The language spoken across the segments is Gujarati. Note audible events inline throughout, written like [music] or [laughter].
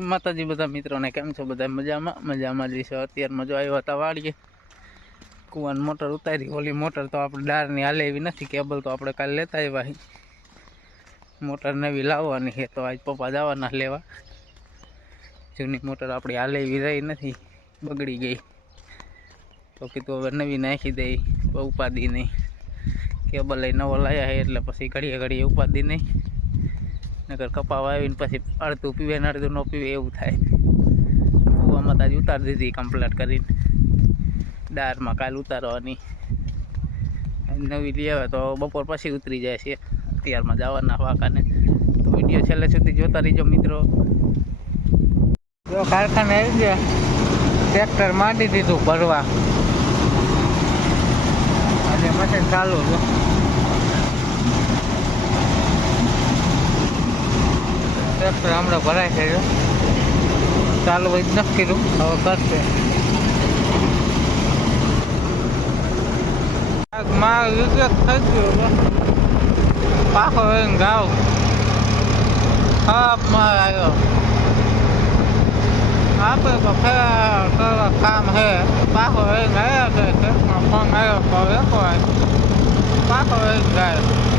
જય માતાજી બધા મિત્રોને કેમ છો? બધા મજામાં? મજામાં જ છે. અત્યારમાં જો આવ્યા હતા વાળીએ કુવાની મોટર ઉતારી, ઓલી મોટર તો આપણે ડારની હાલે એવી નથી, કેબલ તો આપણે કાલે લેતા આવ્યા. મોટર નવી લાવવાની છે, તો આજ પપ્પા જવાના લેવા. જૂની મોટર આપણી હાલે એવી રહી નથી, બગડી ગઈ. તો કીધું હવે નવી નાખી દઈ ઉપાધિ નહીં કેબલ લઈ નવો લાવ્યા છે એટલે પછી ઘડીએ ઘડીએ ઉપાદી નહીં નકર કપાવા આવીને પછી અડધું પીવે ને અડધું ન પીવે એવું થાય. કૂવામાં તાજી ઉતારી દીધી કમ્પ્લેટ કરીને. દારમાં કાલ ઉતારવાની. નવી લઈ આવે તો બપોર પછી ઉતરી જાય છે. અત્યારમાં જવાના વાકાને તો વીડિયો છેલ્લે સુધી જોતા રહીજો મિત્રો. જો કારખાને આવી ગયા. ટ્રેક્ટર માંડી દીધું ભરવા. અને મશીન ચાલુ છે. ટ્રેક્ટર હમણાં ભરાય છે. ચાલુ હોય નથી કર્યું હવે કરશે. માં વિકેટ થઈ ગયો. પાછો એને ગાવ. હા આવ્યો. આપણે ફેર કરવા કામ હે. પાછો એને આવ્યો છે. ફોન આવ્યો પાકો એને ગાય.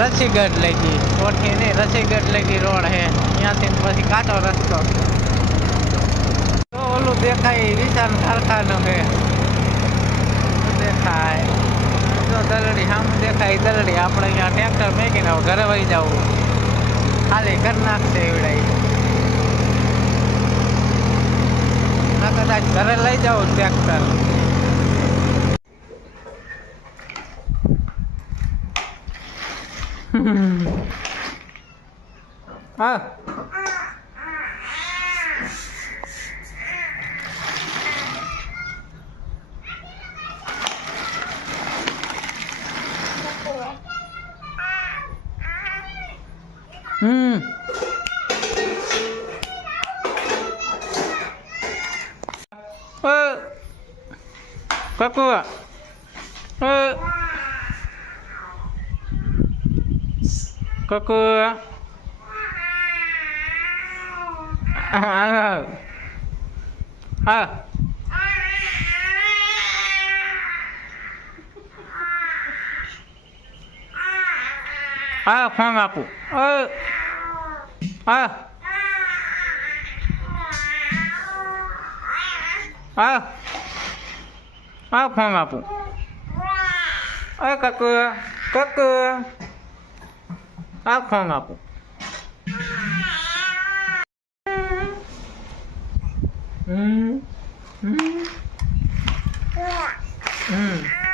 રસીગઢ લગી કોઠી નહીં રસીગઢ લગી રોડ છે ત્યાંથી પછી કાચો રસ્તો. તો ઓલું દેખાય, વિશાલ કારખાનું છે દેખાય? જો દલડી સામે દેખાય, દલડી આપણે અહીંયા ટ્રેક્ટર મેકીને ઘરે વહી જવું. ખાલી ઘર નાખશે એવડાય કદાચ ઘરે લઈ જાવ tractor. [laughs] à. Ừ. Ơ. Các cô ạ. Ơ. có cưa à, à. à. Khoan à phụ à à. À. À khoan à, à. à phụ ơ các cưa. Các cưa. હા ફોન આપો. હમ. હમ. હમ.